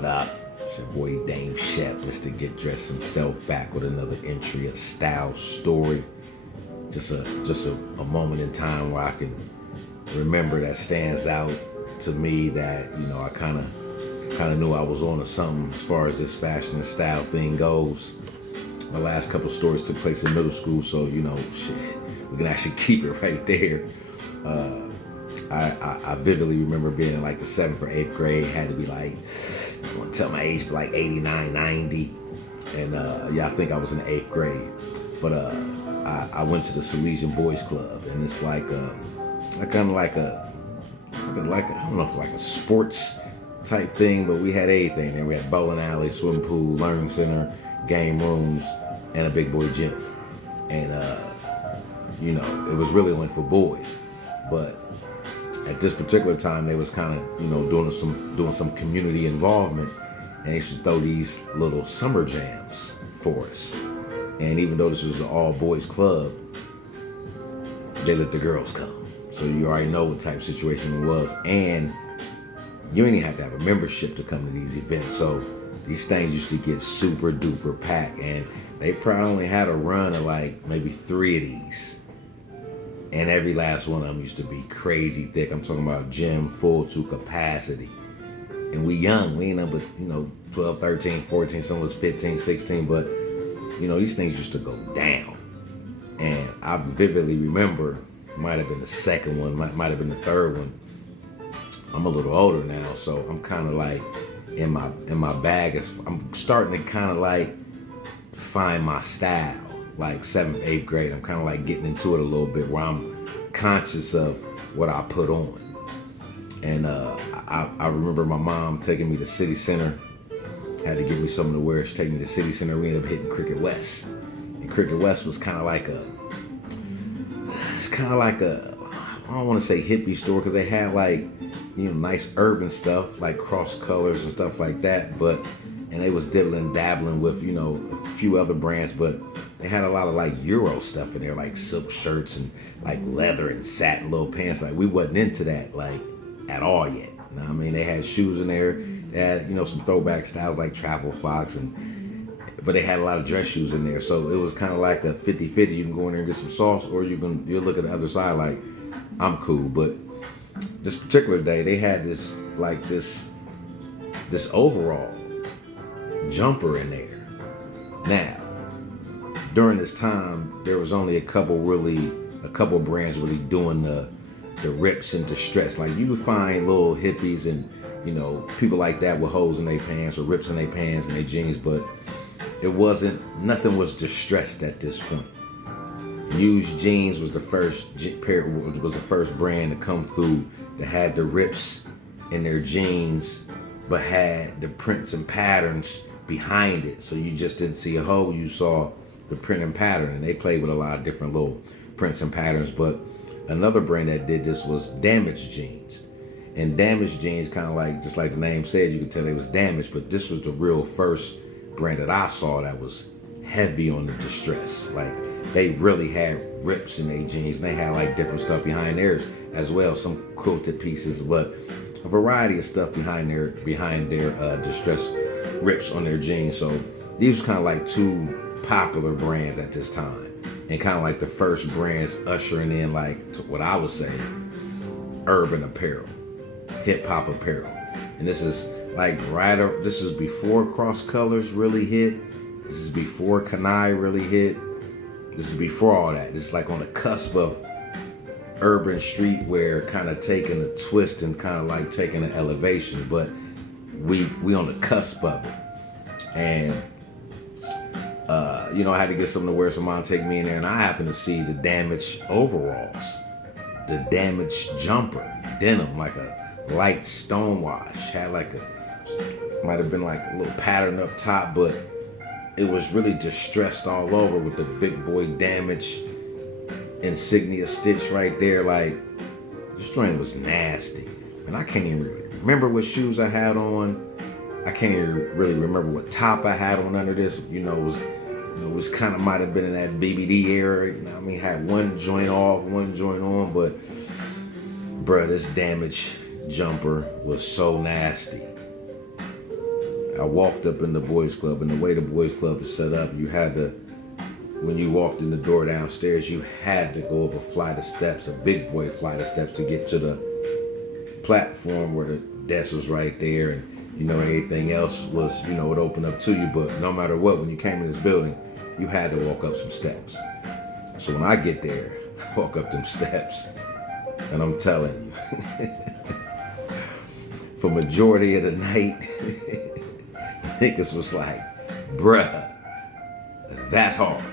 What up? It's your boy Dame Shep, Mr. Get Dressed himself, back with another entry, a style story. Just a moment in time where I can remember that stands out to me that, you know, I kind of knew I was on to something as far as this fashion and style thing goes. My last couple stories took place in middle school, so, you know, shit, we can actually keep it right there. I vividly remember being in like the 7th or 8th grade, had to be like, I want to tell my age, but like 89, 90. And yeah, I think I was in the 8th grade. But I went to the Saleisan Boys Club, and it's like I don't know if like a sports type thing, but we had everything. And we had bowling alley, swimming pool, learning center, game rooms, and a big boy gym. And you know, it was really only for boys. But at this particular time, they was kind of, you know, doing some community involvement, and they used to throw these little summer jams for us. And even though this was an all boys club, they let the girls come. So you already know what type of situation it was, and you didn't even have to have a membership to come to these events. So these things used to get super duper packed, and they probably only had a run of like maybe 3 of these. And every last one of them used to be crazy thick. I'm talking about gym full to capacity. And we young, we ain't nothing but, you know, 12, 13, 14, some was 15, 16, but, you know, these things used to go down. And I vividly remember, might have been the second one, might have been the third one. I'm a little older now, so I'm kind of like in my bag. I'm starting to kind of like find my style. Like 7th, 8th grade, I'm kind of like getting into it a little bit, where I'm conscious of what I put on. And I remember my mom taking me to City Center, had to give me something to wear. She took me to City Center. We ended up hitting Cricket West, and Cricket West was kind of like a I don't want to say hippie store, because they had like, you know, nice urban stuff like cross colors and stuff like that, and they was dabbling with, you know, a few other brands, but they had a lot of like Euro stuff in there, like silk shirts and like leather and satin little pants. Like we wasn't into that like at all yet. You know what I mean? They had shoes in there. They had, you know, some throwback styles like Travel Fox, but they had a lot of dress shoes in there. So it was kind of like a 50-50. You can go in there and get some sauce, or you'll look at the other side like, I'm cool. But this particular day, they had this overall jumper in there. Now, during this time, there was only a couple brands really doing the rips and distress. Like you would find little hippies and, you know, people like that with holes in their pants or rips in their pants and their jeans, but nothing was distressed at this point. Used Jeans was the first brand to come through that had the rips in their jeans, but had the prints and patterns behind it. So you just didn't see a hole, you saw the print and pattern. And they played with a lot of different little prints and patterns. But another brand that did this was Damaged Jeans. And Damaged Jeans, kind of like, just like the name said, you could tell they was damaged, but this was the real first brand that I saw that was heavy on the distress. Like they really had rips in their jeans, and they had like different stuff behind theirs as well, some quilted pieces, but a variety of stuff behind their distress rips on their jeans. So these were kind of like two popular brands at this time, and kind of like the first brands ushering in like what I would say urban apparel, hip hop apparel. And this is like this is before cross colors really hit. This is before Kanai really hit. This is before all that. This is like on the cusp of urban streetwear, kind of taking a twist and kind of like taking an elevation, but we on the cusp of it. And you know, I had to get something to wear, so mom take me in there, and I happened to see the Damaged overalls, the Damaged jumper, denim, like a light stonewash, had like might have been like a little pattern up top, but it was really distressed all over with the big boy Damaged insignia stitch right there. Like, this joint was nasty. And I can't even remember what shoes I had on. I can't even really remember what top I had on under this. You know, it was kind of might have been in that BBD era. You know what I mean? Had one joint off, one joint on, but bruh, this Damaged jumper was so nasty. I walked up in the boys club, and the way the boys club is set up, you had to, when you walked in the door downstairs, you had to go up a flight of steps, a big boy flight of steps, to get to the platform where the desk was right there, and everything else was, it opened up to you. But no matter what, when you came in this building, you had to walk up some steps. So when I get there, I walk up them steps, and I'm telling you, for majority of the night, niggas was like, bruh, that's hard.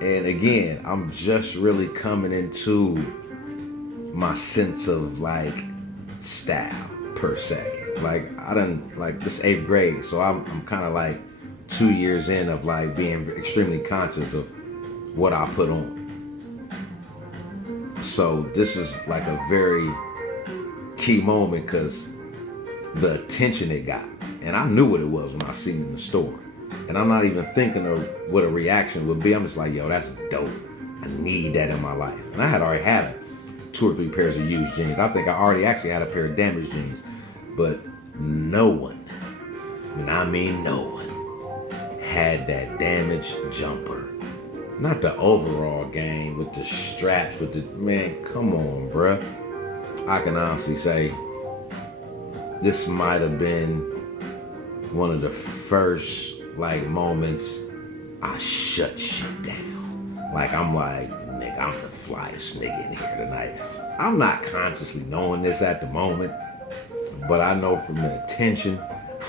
And again, I'm just really coming into my sense of like style per se. Like I done, like this 8th grade, so I'm kind of like 2 years in of like being extremely conscious of what I put on. So this is like a very key moment because the attention it got, and I knew what it was when I seen it in the store. And I'm not even thinking of what a reaction would be. I'm just like, yo, that's dope. I need that in my life. And I had already had 2 or 3 pairs of used jeans. I think I already actually had a pair of damaged jeans. But no one, and I mean no one, had that damaged jumper. Not the overall game with the straps, with the, man, come on, bruh. I can honestly say this might have been one of the first like moments I shut shit down. Like I'm like, nigga, I'm the flyest nigga in here tonight. I'm not consciously knowing this at the moment, but I know from the attention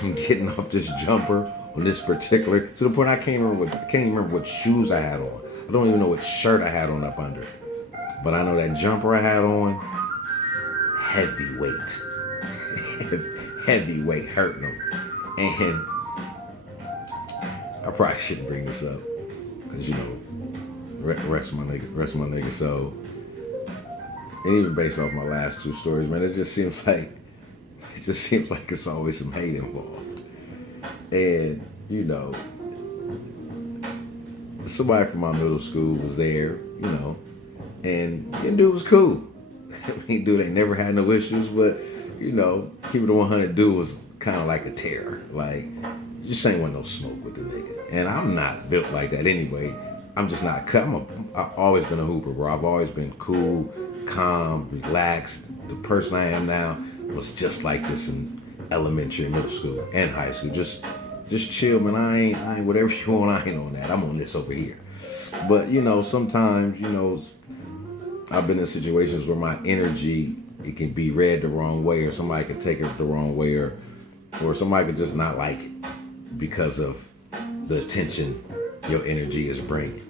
I'm getting off this jumper on this particular, to the point I can't even remember what shoes I had on. I don't even know what shirt I had on up under. But I know that jumper I had on, heavyweight. Heavyweight, hurting them. And I probably shouldn't bring this up, because rest my nigga. So, and even based off my last 2 stories, man, it just seems like it's always some hate involved. And somebody from my middle school was there, and the dude was cool. I mean, dude ain't never had no issues, but keeping the 100 dude was kind of like a terror. Like, just ain't want no smoke with the nigga. And I'm not built like that anyway. I'm just not cut. I've always been a hooper, bro. I've always been cool, calm, relaxed. The person I am now was just like this in elementary, middle school, and high school. Just chill, man. I ain't whatever you want. I ain't on that. I'm on this over here. But sometimes I've been in situations where my energy, it can be read the wrong way, or somebody can take it the wrong way, or somebody could just not like it because of the attention your energy is bringing.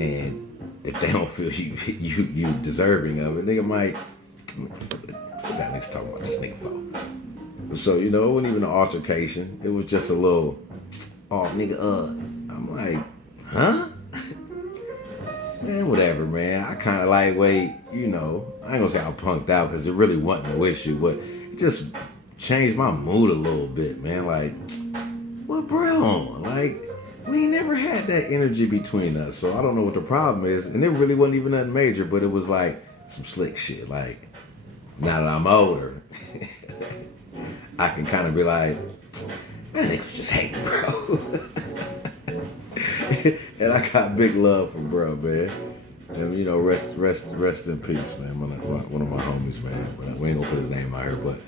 And if they don't feel you deserving of it, nigga might, that nigga's talking about this nigga for. So, it wasn't even an altercation. It was just a little, oh, nigga, I'm like, huh? Man, whatever, man. I kind of lightweight, I ain't gonna say I punked out, because it really wasn't no issue, but it just changed my mood a little bit, man. Like, what, bro? Like, we ain't never had that energy between us, so I don't know what the problem is. And it really wasn't even nothing major, but it was like some slick shit. Like, now that I'm older, I can kind of be like, man, they was just hating, bro. And I got big love for bro, man. And rest in peace, man. One of my homies, man. But we ain't gonna put his name out here. But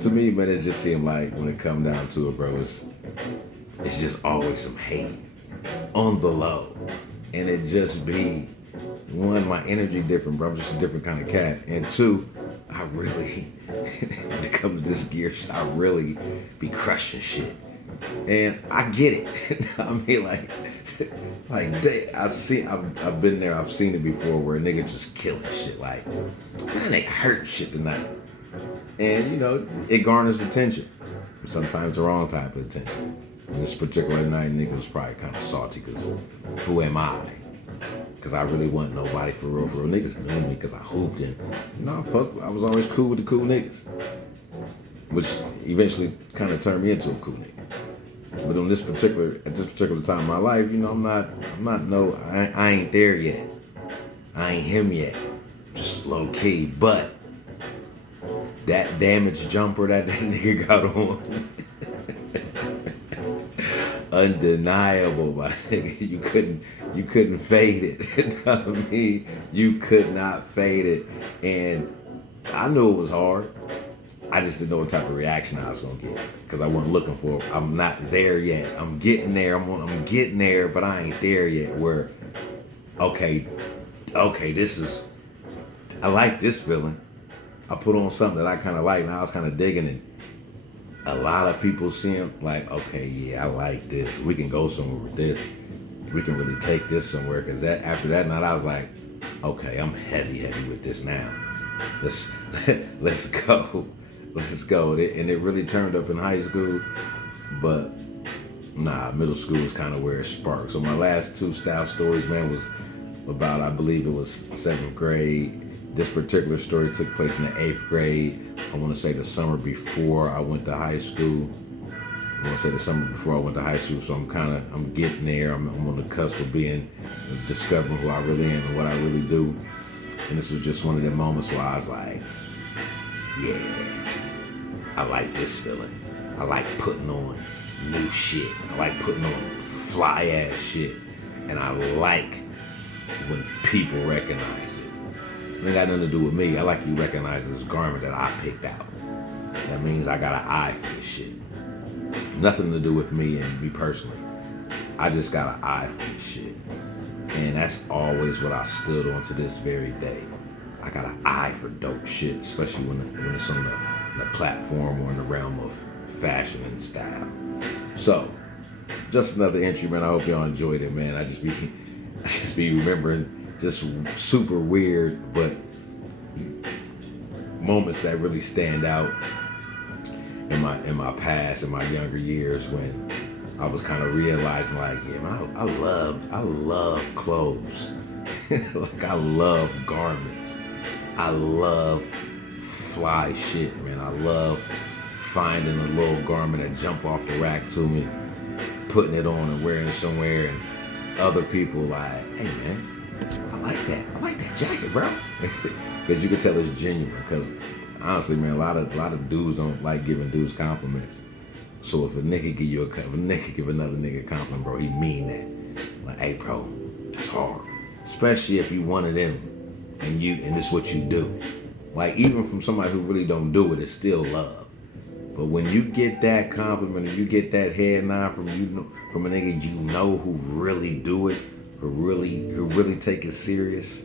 to me, man, it just seemed like when it come down to it, bro, it's just always some hate on the low. And it just be, one, my energy different, bro. I'm just a different kind of cat. And 2, I really, when it comes to this gear shit, I really be crushing shit. And I get it. I mean, I've been there. I've seen it before, where a nigga just killing shit. Like, man, they hurt shit tonight. And it garners attention. Sometimes the wrong type of attention. And this particular night, nigga was probably kind of salty, because who am I? Because I really wasn't nobody for real. Niggas knew me because I hooped, and I was always cool with the cool niggas, which eventually kind of turned me into a cool nigga. But at this particular time in my life, I ain't there yet. I ain't him yet. Just low key. But that damaged jumper that nigga got on, undeniable, my nigga. You couldn't fade it. You know what I mean? You could not fade it. And I knew it was hard. I just didn't know what type of reaction I was gonna get because I wasn't looking for it. I'm not there yet. I'm getting there. I'm getting there, but I ain't there yet. Where, okay, this is. I like this feeling. I put on something that I kind of like, and I was kind of digging it. A lot of people seem like, okay, yeah, I like this. We can go somewhere with this. We can really take this somewhere. Because after that night, I was like, okay, I'm heavy with this now. Let's go. Let's go. And it really turned up in high school, but nah, middle school was kind of where it sparked. So my last two style stories, man, was about, I believe it was 7th grade. This particular story took place in the 8th grade. I want to say the summer before I went to high school. So I'm getting there. I'm on the cusp of discovering who I really am and what I really do. And this was just one of them moments where I was like, yeah, I like this feeling. I like putting on new shit. I like putting on fly ass shit. And I like when people recognize it. It ain't got nothing to do with me. I like you recognize this garment that I picked out. That means I got an eye for this shit. Nothing to do with me and me personally. I just got an eye for this shit. And that's always what I stood on to this very day. I got an eye for dope shit, especially when it's on the platform or in the realm of fashion and style. So, just another entry, man. I hope y'all enjoyed it, man. I just be remembering just super weird, but moments that really stand out in my past, in my younger years, when I was kind of realizing, like, yeah, man, I love clothes. Like, I love garments. I love fly shit, man. I love finding a little garment that jump off the rack to me, putting it on and wearing it somewhere, and other people like, hey, man, I like that jacket, bro. Because you can tell it's genuine. Because honestly, man, a lot of dudes don't like giving dudes compliments. So if a nigga give another nigga a compliment, bro, he mean that. Like, hey, bro, it's hard. Especially if you one of them, and it's what you do. Like, even from somebody who really don't do it, it's still love. But when you get that compliment and you get that head nod from a nigga you know who really do it, who really take it serious,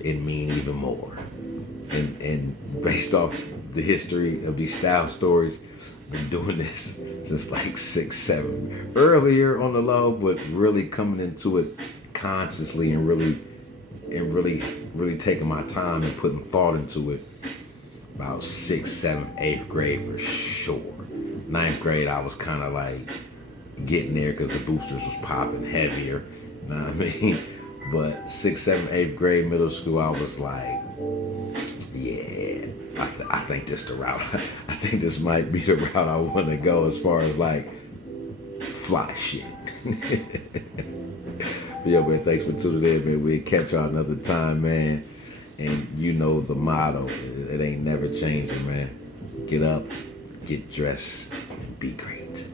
it mean even more. And based off the history of these style stories, I've been doing this since like 6, 7. Earlier on the low, but really coming into it consciously and really taking my time and putting thought into it about 6th, 7th, 8th grade for sure. 9th grade, I was kind of like getting there because the boosters was popping heavier. You know what I mean? But 6th, 7th, 8th grade, middle school, I was like, yeah, I think this the route. I think this might be the route I want to go as far as like fly shit. But yo, man, thanks for tuning in, man. We'll catch y'all another time, man. And you know the motto, it ain't never changing, man. Get up, get dressed, and be great.